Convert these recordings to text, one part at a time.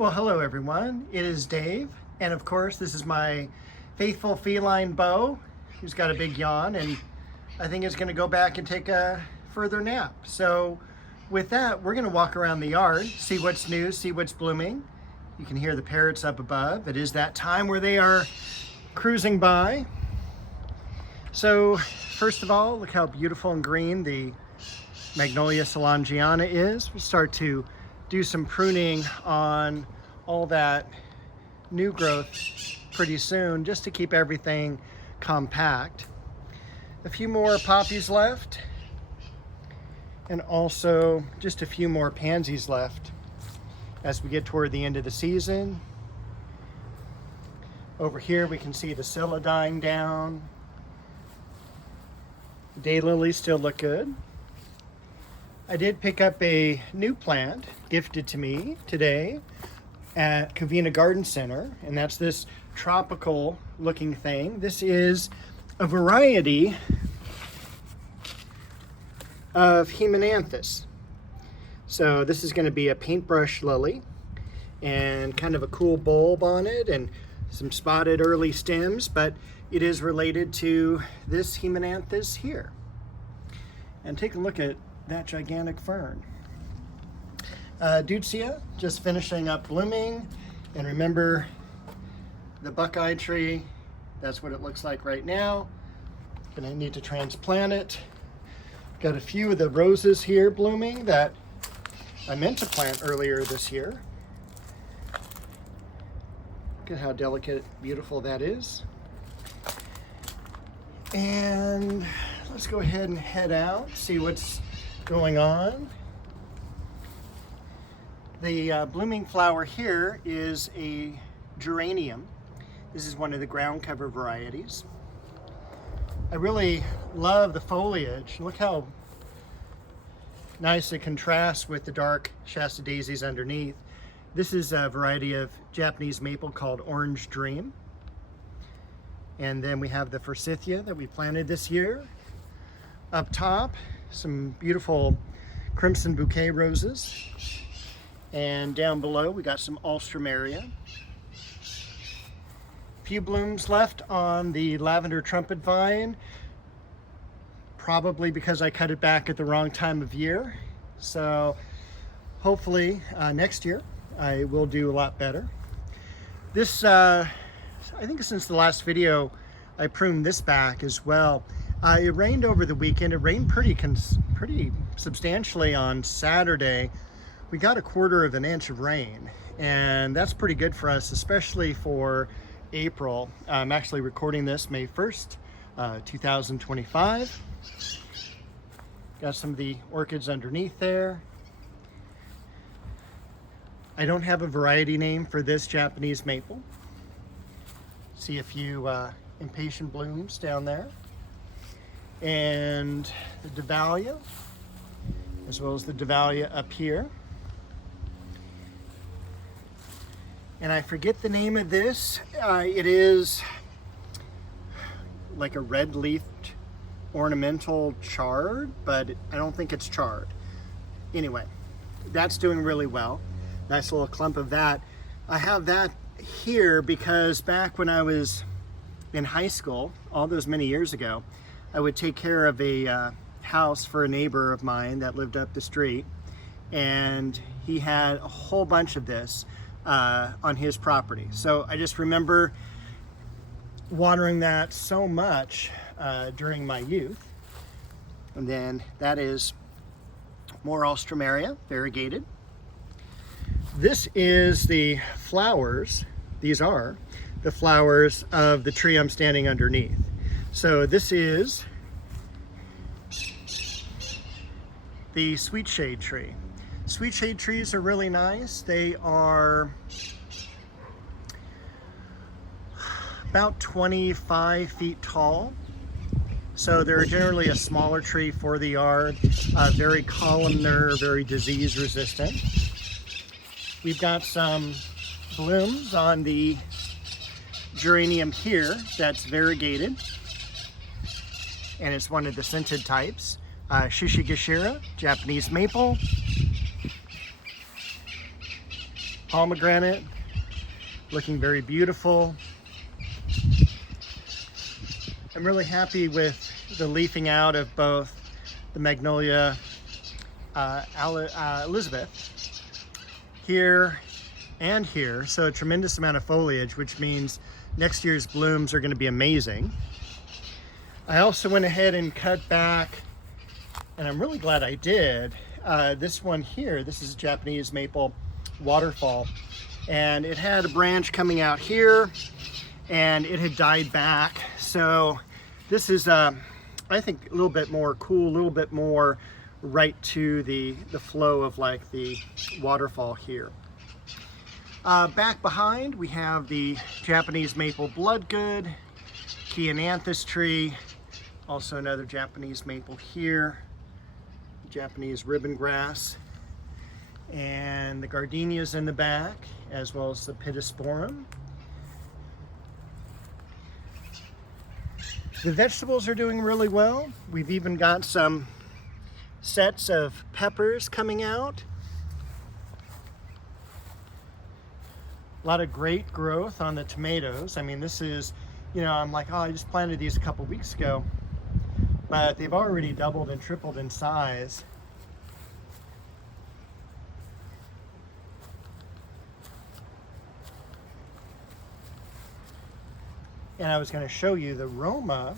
Well, hello everyone. It is Dave, and of course this is my faithful feline Bo, who's got a big yawn, and I think is going to go back and take a further nap. So with that, we're going to walk around the yard, see what's new, see what's blooming. You can hear the parrots up above. It is that time where they are cruising by. So first of all, look how beautiful and green the Magnolia Solangiana is. We'll start to do some pruning on all that new growth pretty soon, just to keep everything compact. A few more poppies left, and also just a few more pansies left as we get toward the end of the season. Over here we can see the scilla dying down. Daylilies still look good. I did pick up a new plant gifted to me today at Covina Garden Center, and that's this tropical looking thing. This is a variety of Hemananthus. So this is going to be a paintbrush lily and kind of a cool bulb on it and some spotted early stems, but it is related to this Hemananthus here. And take a look at that gigantic fern. Deutzia just finishing up blooming, and remember the buckeye tree, that's what it looks like right now. Gonna need to transplant it. Got a few of the roses here blooming that I meant to plant earlier this year. Look at how delicate, beautiful that is. And let's go ahead and head out, see what's going on. The blooming flower here is a geranium. This is one of the ground cover varieties. I really love the foliage. Look how nice it contrasts with the dark Shasta daisies underneath. This is a variety of Japanese maple called Orange Dream. And then we have the forsythia that we planted this year. Up top, some beautiful crimson bouquet roses. And down below, we got some Alstroemeria. Few blooms left on the lavender trumpet vine, probably because I cut it back at the wrong time of year. So hopefully next year I will do a lot better. This, I think since the last video, I pruned this back as well. It rained over the weekend. It rained pretty substantially on Saturday. We got 1/4 inch of rain, and that's pretty good for us, especially for April. I'm actually recording this May 1st, 2025. Got some of the orchids underneath there. I don't have a variety name for this Japanese maple. See a few impatient blooms down there. And the Dahlia, as well as the Dahlia up here. And I forget the name of this. It is like a red-leafed ornamental chard, but I don't think it's chard. Anyway, that's doing really well. Nice little clump of that. I have that here because back when I was in high school, all those many years ago, I would take care of a house for a neighbor of mine that lived up the street, and he had a whole bunch of this on his property. So I just remember watering that so much during my youth. And then that is more Alstroemeria, variegated. This is the flowers. These are the flowers of the tree I'm standing underneath. So this is the sweet shade tree. Sweet shade trees are really nice. They are about 25 feet tall. So they're generally a smaller tree for the yard, very columnar, very disease resistant. We've got some blooms on the geranium here that's variegated, and it's one of the scented types. Shishigashira, Japanese maple. pomegranate, looking very beautiful. I'm really happy with the leafing out of both the Magnolia Elizabeth here and here. So a tremendous amount of foliage, which means next year's blooms are going to be amazing. I also went ahead and cut back, and I'm really glad I did. This one here, this is a Japanese maple waterfall, and it had a branch coming out here and it had died back. So this is I think a little bit more cool, a little bit more right to the flow of like the waterfall here. Back behind we have the Japanese maple bloodgood, Chiananthus tree, also another Japanese maple here, Japanese ribbon grass, and the gardenias in the back, as well as the pittosporum. The vegetables are doing really well. We've even got some sets of peppers coming out. A lot of great growth on the tomatoes. I mean, this is, you know, I'm like, oh, I just planted these a couple weeks ago, but they've already doubled and tripled in size. And I was going to show you the Roma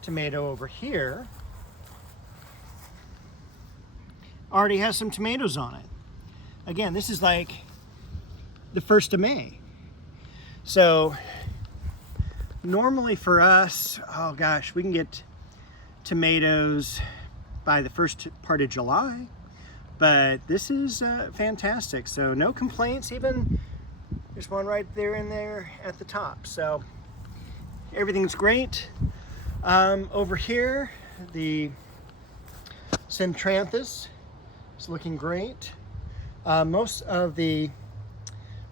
tomato over here. Already has some tomatoes on it. Again, this is like the 1st of May. So normally for us, oh gosh, we can get tomatoes by the first part of July, but this is fantastic. So no complaints. Even there's one right there in there at the top. So everything's great. Over here, the Centranthus is looking great. Most of the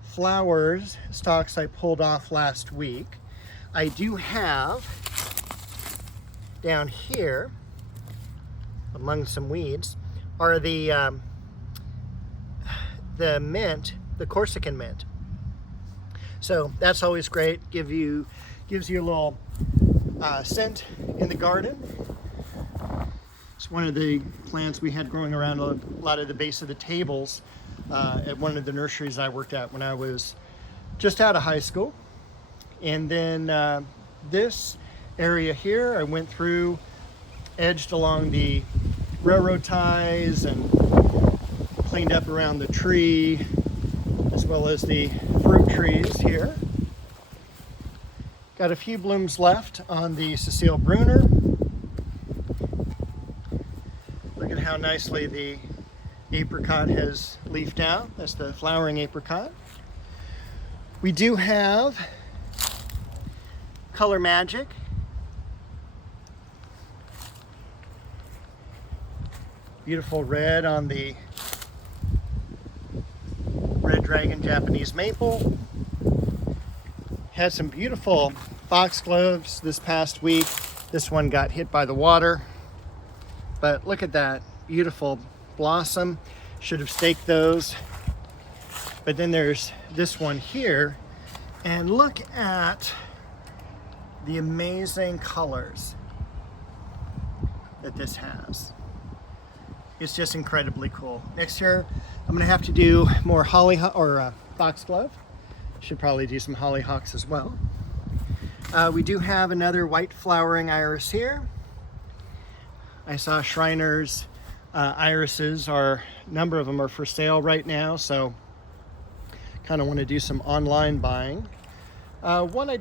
flowers stalks I pulled off last week. I do have down here, among some weeds, are the mint, the Corsican mint. So that's always great. Gives you a little scent in the garden. It's one of the plants we had growing around a lot of the base of the tables at one of the nurseries I worked at when I was just out of high school. And then this area here, I went through, edged along the railroad ties and cleaned up around the tree, as well as the fruit trees here. Got a few blooms left on the Cecile Bruner. Look at how nicely the apricot has leafed out. That's the flowering apricot. We do have Color Magic. Beautiful red on the Red Dragon Japanese Maple. Had some beautiful foxgloves this past week. This one got hit by the water, but look at that beautiful blossom. Should have staked those. But then there's this one here, and look at the amazing colors that this has. It's just incredibly cool. Next year I'm gonna have to do more foxglove. Should probably do some hollyhocks as well. We do have another white flowering iris here. I saw Schreiner's irises, a number of them are for sale right now, so kind of want to do some online buying. One I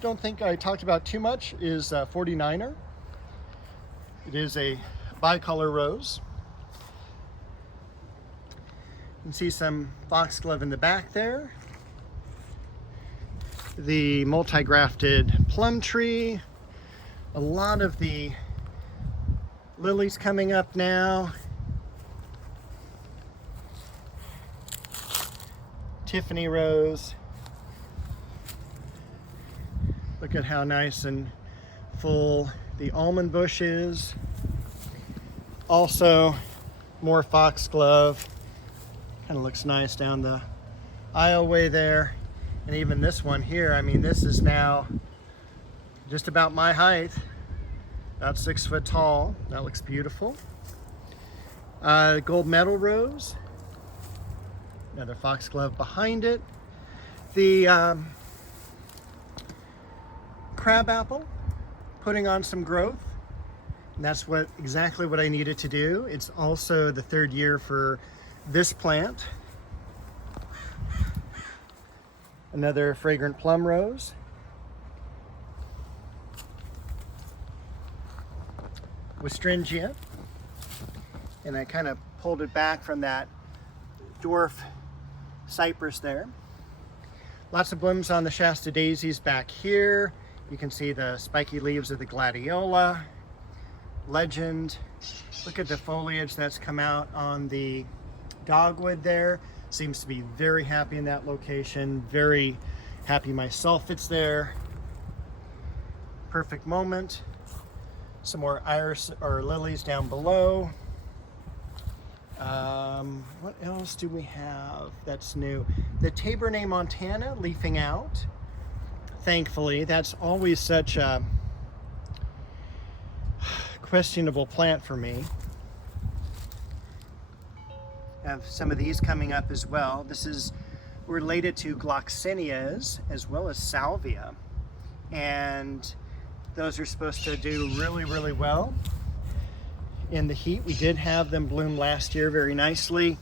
don't think I talked about too much is 49er. It is a bicolor rose. You can see some foxglove in the back there. The multi-grafted plum tree. A lot of the lilies coming up now. Tiffany rose. Look at how nice and full the almond bush is. Also more foxglove. Kind of looks nice down the aisleway there. And even this one here, I mean, this is now just about my height, about 6 foot tall. That looks beautiful. Gold medal rose, another foxglove behind it. The crabapple putting on some growth, and that's exactly what I needed to do. It's also the 3rd year for this plant. Another fragrant plum rose. Westringia. And I kind of pulled it back from that dwarf cypress there. Lots of blooms on the Shasta daisies back here. You can see the spiky leaves of the gladiola. Legend. Look at the foliage that's come out on the dogwood there. Seems to be very happy in that location. Very happy myself it's there. Perfect moment. Some more iris or lilies down below. What else do we have that's new? The Tabernet Montana leafing out. Thankfully, that's always such a questionable plant for me. I have some of these coming up as well. This is related to gloxinias as well as salvia. And those are supposed to do really, really well in the heat. We did have them bloom last year very nicely.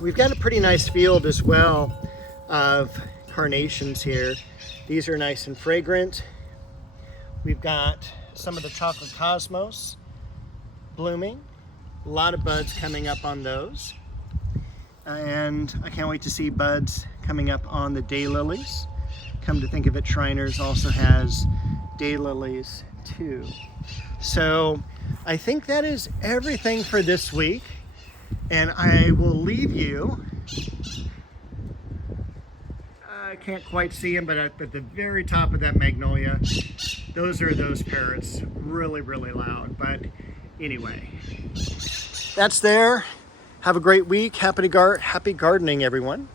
We've got a pretty nice field as well of carnations here. These are nice and fragrant. We've got some of the chocolate cosmos blooming. A lot of buds coming up on those. And I can't wait to see buds coming up on the daylilies. Come to think of it, Shriners also has daylilies too. So I think that is everything for this week. And I will leave you, I can't quite see them, but at the very top of that magnolia, those are those parrots, really, really loud. But anyway, that's there. Have a great week. Happy gardening, everyone.